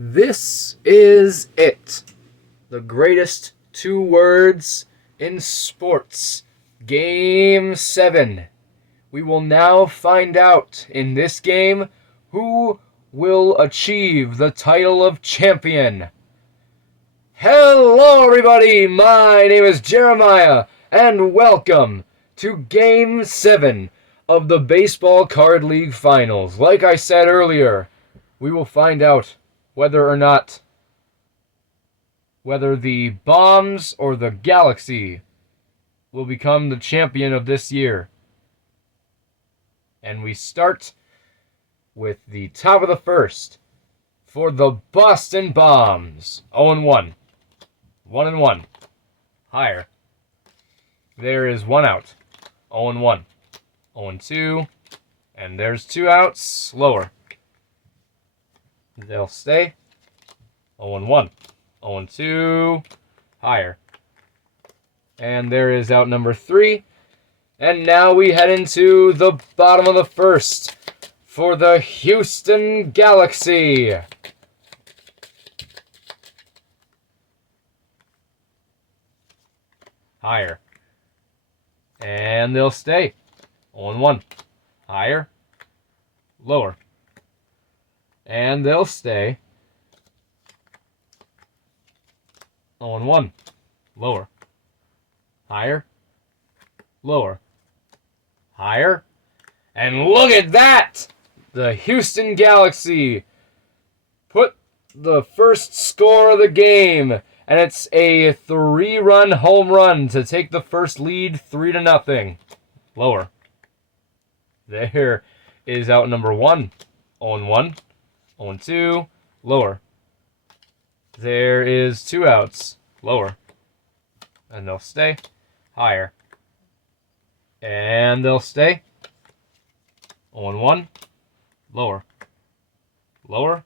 This is it. The greatest 2 words in sports. Game 7. We will now find out in this game who will achieve the title of champion. Hello everybody, my name is Jeremiah, and welcome to Game 7 of the Baseball Card League Finals. Like I said earlier, we will find out whether the Bombs or the Galaxy will become the champion of this year. And we start with the top of the first for the Boston Bombs. 0-1. 1-1. Higher. There is 1 out. 0-1. 0-2. And there's 2 outs. Lower. They'll stay. 0-1. 0-2. Higher. And there is out number 3. And now we head into the bottom of the first for the Houston Galaxy. Higher. And they'll stay. 0-1. Higher. Lower. And they'll stay. 0-1. Lower. Higher. Lower. Higher. And look at that! The Houston Galaxy put the first score of the game. And it's a 3-run home run to take the first lead 3-0. Lower. There is out number 1. 0-1. 0-2. Lower. There is 2 outs. Lower. And they'll stay. Higher. And they'll stay. 0-1. Lower. Lower.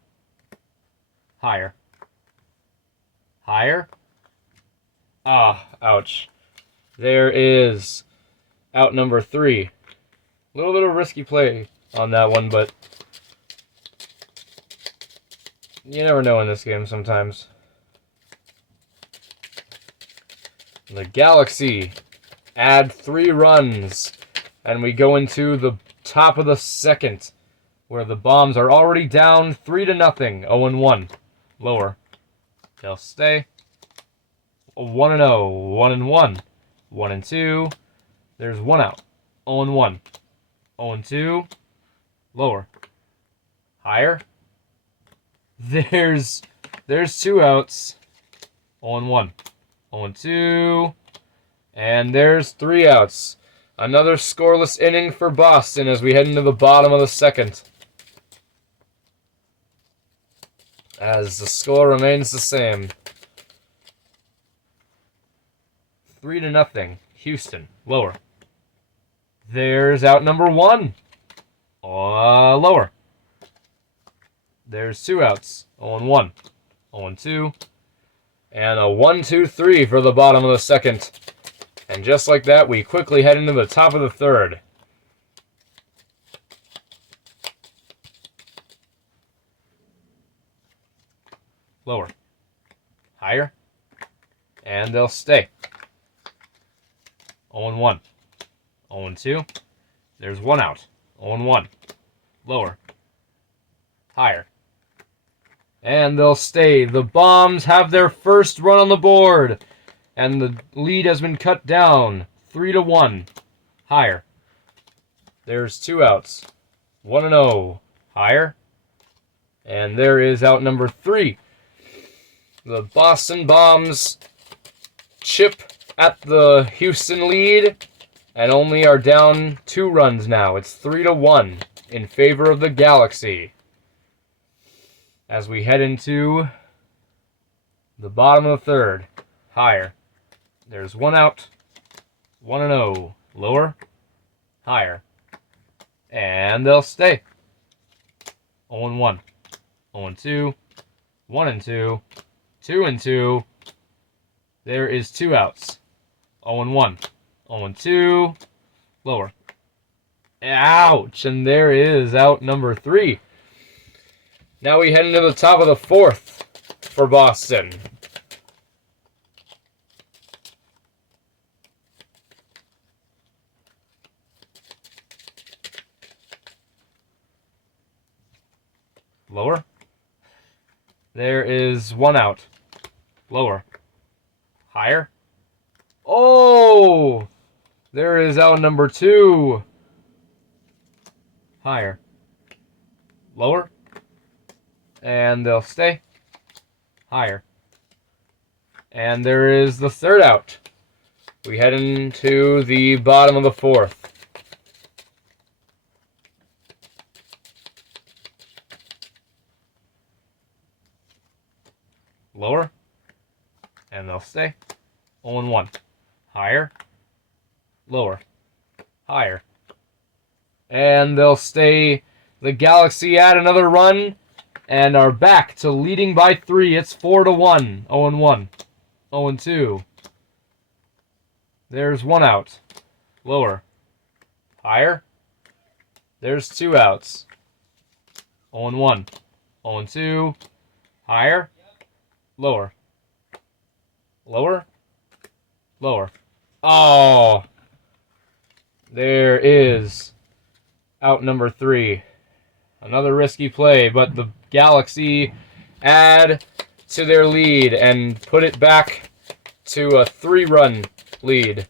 Higher. Higher. Ouch. There is out number 3. A little bit of risky play on that one, but you never know in this game sometimes. The Galaxy add 3 runs, and we go into the top of the second, where the Bombs are already down 3-0, 0-1. Lower. They'll stay. 1-0, 1-1, 1-2. There's 1 out. 0-1, 0-2. Lower. Higher. There's 2 outs. 0-1, 0-2. And there's 3 outs. Another scoreless inning for Boston as we head into the bottom of the second. As the score remains the same. 3-0. Houston. Lower. There's out number 1. Lower. There's 2 outs. 0-1. 0-2. And a 1-2-3 for the bottom of the second. And just like that, we quickly head into the top of the third. Lower. Higher. And they'll stay. 0-1. 0-2. There's 1 out. 0-1. Lower. Higher. And they'll stay. The Bombs have their first run on the board. And the lead has been cut down. 3-1. Higher. There's 2 outs. 1-0. Higher. And there is out number 3. The Boston Bombs chip at the Houston lead and only are down 2 runs now. It's 3-1 in favor of the Galaxy. As we head into the bottom of the third. Higher. There's 1 out. 1-0. Lower. Higher. And they'll stay. 0-1. 0-2. 1-2. 2-2. There is 2 outs. 0-1. 0-2. Lower. Ouch! And there is out number 3. Now we head into the top of the 4th for Boston. Lower. There is 1 out. Lower. Higher. Oh! There is out number 2. Higher. Lower. And they'll stay. Higher. And there is the 3rd out. We head into the bottom of the 4th. Lower. And they'll stay. 0-1. Higher. Lower. Higher. And they'll stay. The Galaxy add another run and are back to leading by 3. It's 4-1. 0-1. 0-2. There's 1 out. Lower. Higher. There's 2 outs. 0-1. 0-2. Higher. Lower. Lower. Lower. Oh! There is out number 3. Another risky play, but the Galaxy add to their lead and put it back to a 3-run lead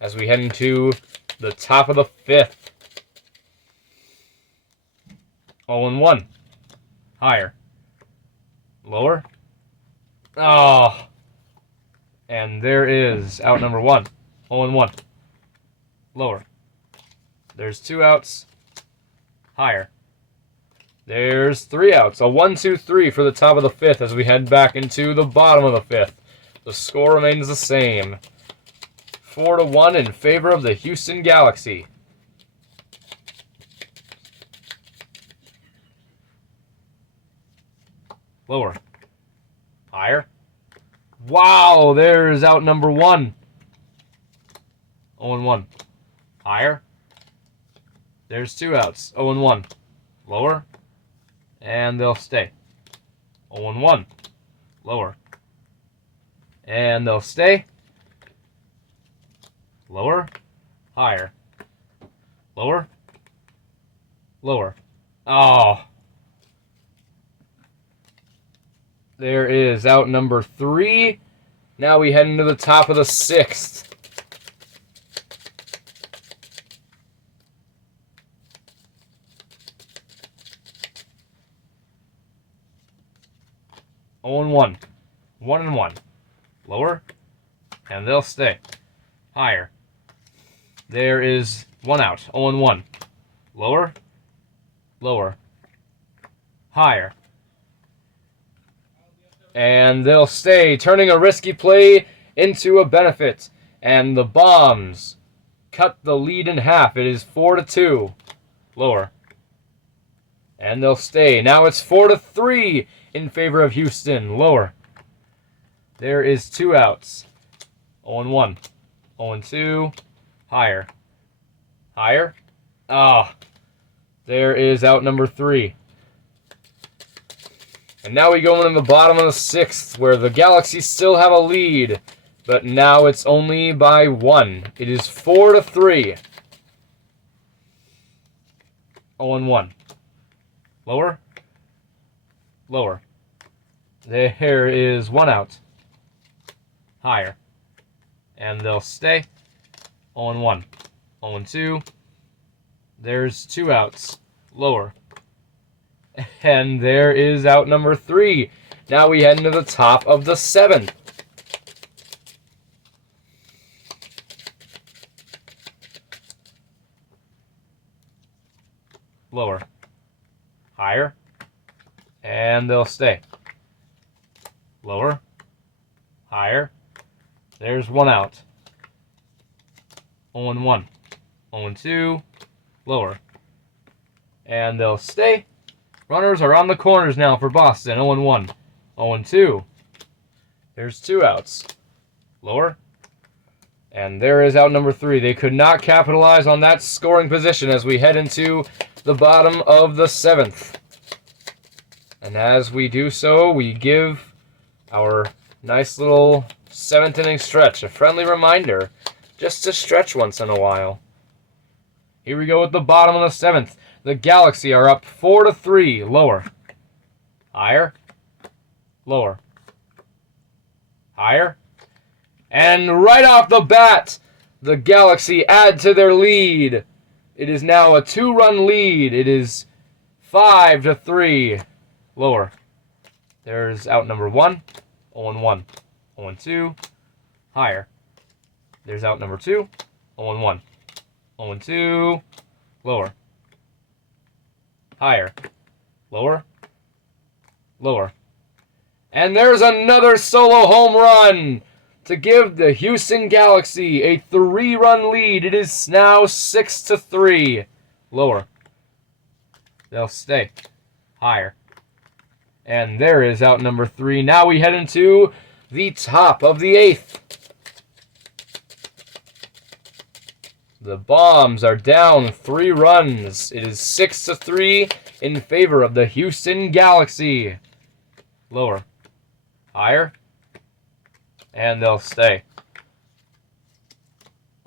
as we head into the top of the 5th. 0-1. Higher. Lower. Oh. And there is out number 1. 0-1. Lower. There's 2 outs. Higher. There's 3 outs. A 1-2-3 for the top of the 5th as we head back into the bottom of the 5th. The score remains the same. 4-1 in favor of the Houston Galaxy. Lower. Higher. Wow, there's out number 1. 0-1. Higher. There's 2 outs. 0-1. Lower. And they'll stay. 0-1. Lower. And they'll stay. Lower. Higher. Lower. Lower. Oh. There is out number 3. Now we head into the top of the 6th. Oh and 1. 1-1. Lower. And they'll stay. Higher. There is 1 out. 0-1. Lower. Lower. Higher. And they'll stay, turning a risky play into a benefit. And the Bombs cut the lead in half. It is 4-2. Lower. And they'll stay. Now it's 4-3 in favor of Houston. Lower. There is 2 outs. 0-1. 0-2. Higher. Higher. Ah. There is out number 3. And now we go into the bottom of the 6th, where the Galaxy still have a lead. But now it's only by 1. It is 4-3. 0-1. Lower. Lower. There is 1 out. Higher. And they'll stay. 0-1. 0-2. There's 2 outs. Lower. And there is out number 3. Now we head into the top of the 7th. Lower. Higher. And they'll stay. Lower. Higher. There's 1 out. 0-1. 0-2. Lower. And they'll stay. Runners are on the corners now for Boston. 0-1. 0-2. There's 2 outs. Lower. And there is out number 3. They could not capitalize on that scoring position as we head into the bottom of the 7th. And as we do so, we give our nice little 7th inning stretch a friendly reminder just to stretch once in a while. Here we go with the bottom of the 7th. The Galaxy are up 4-3. Lower. Higher. Lower. Higher. And right off the bat, the Galaxy add to their lead. It is now a 2-run lead. It is 5-3. Lower. There's out number 1. 0-1. 0-2. Higher. There's out number 2. 0-1. 0-2. Lower. Higher. Lower. Lower. And there's another solo home run to give the Houston Galaxy a 3-run lead. It is now 6-3. Lower. They'll stay. Higher. And there is out number 3. Now we head into the top of the 8th. The Bombs are down 3 runs. It is 6-3 in favor of the Houston Galaxy. Lower. Higher. And they'll stay.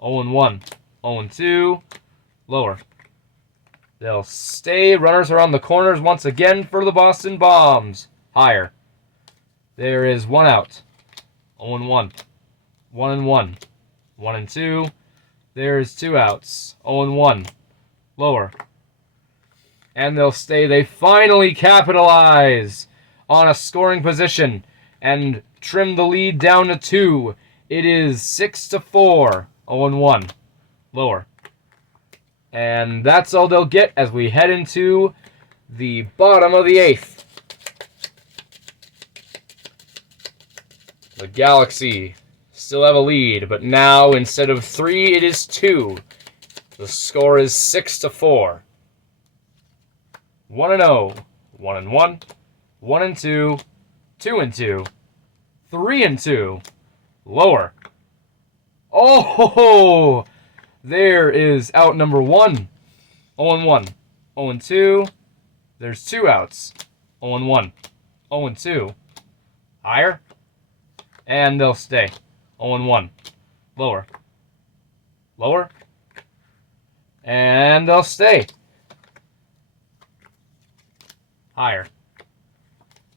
0-1. 0-2. Lower. They'll stay. Runners are on the corners once again for the Boston Bombs. Higher. There is 1 out. 0-1. 1-1. 1-2. There's 2 outs. 0-1. Lower. And they'll stay. They finally capitalize on a scoring position and trim the lead down to 2. It is 6-4. 0-1. Lower. And that's all they'll get as we head into the bottom of the 8th. The Galaxy still have a lead, but now instead of 3, it is 2. The score is 6-4. 1-0, 1-1, 1-2, 2-2, 3-2. Lower. Oh! There is out number 1. 0-1. 0-2. There's 2 outs. 0-1. 0-2. Higher. And they'll stay. 0-1. Lower. Lower. And they'll stay. Higher.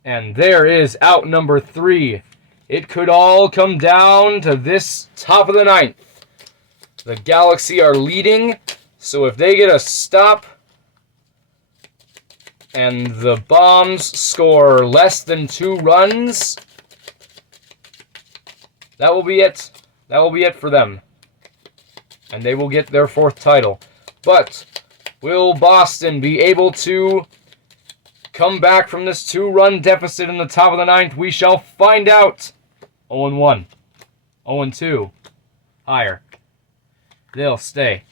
And there is out number 3. It could all come down to this top of the 9th. The Galaxy are leading, so if they get a stop and the Bombs score less than 2 runs, that will be it. That will be it for them. And they will get their 4th title. But will Boston be able to come back from this 2-run deficit in the top of the 9th? We shall find out. 0-1. 0-2. Higher. They'll stay.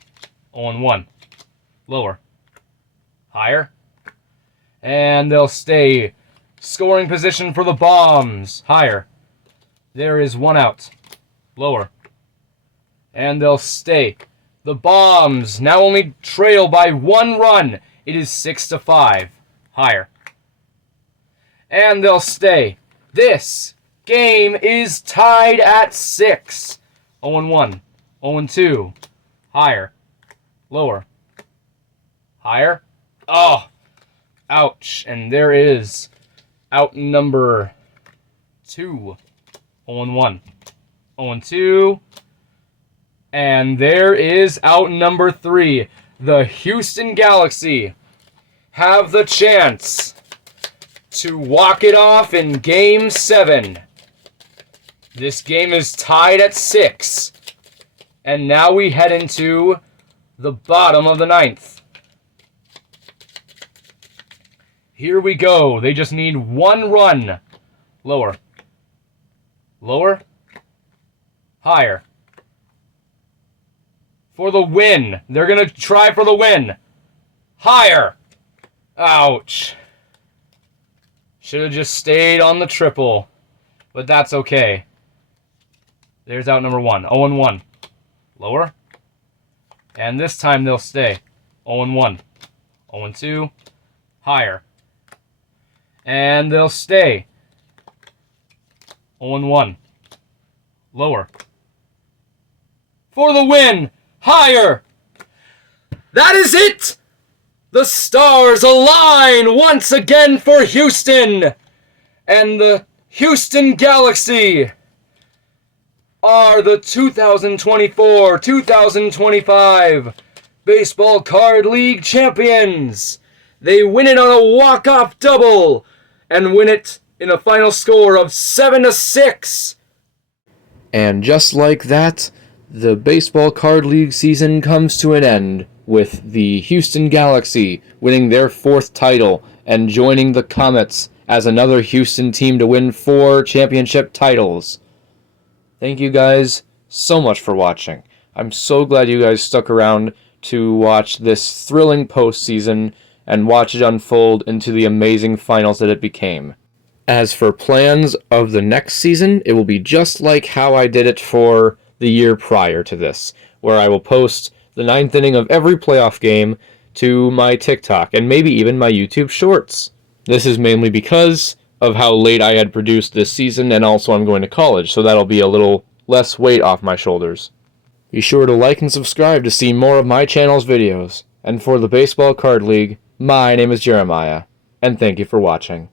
0-1. Lower. Higher. And they'll stay. Scoring position for the Bombs. Higher. There is 1 out. Lower. And they'll stay. The Bombs now only trail by 1 run. It is 6-5. Higher. And they'll stay. This game is tied at 6. 0-1. 0-2. Higher. Lower. Higher. Oh! Ouch. And there is out number 2. 0-1. 0-2. And there is out number 3. The Houston Galaxy have the chance to walk it off in Game 7. This game is tied at 6. And now we head into the bottom of the 9th. Here we go. They just need 1 run. Lower. Lower. Higher. For the win. They're going to try for the win. Higher. Ouch. Should have just stayed on the triple. But that's okay. There's out number 1. 0-1. Lower. And this time they'll stay. 0-1. 0-2. Higher. And they'll stay. 0-1. Lower. For the win! Higher! That is it! The stars align once again for Houston! And the Houston Galaxy are the 2024-2025 Baseball Card League champions. They win it on a walk-off double and win it in a final score of 7-6. And just like that, the Baseball Card League season comes to an end, with the Houston Galaxy winning their 4th title and joining the Comets as another Houston team to win 4 championship titles. Thank you guys so much for watching. I'm so glad you guys stuck around to watch this thrilling postseason and watch it unfold into the amazing finals that it became. As for plans of the next season, it will be just like how I did it for the year prior to this, where I will post the 9th inning of every playoff game to my TikTok and maybe even my YouTube Shorts. This is mainly because of how late I had produced this season, and also I'm going to college, so that'll be a little less weight off my shoulders. Be sure to like and subscribe to see more of my channel's videos. And for the Baseball Card League, my name is Jeremiah, and thank you for watching.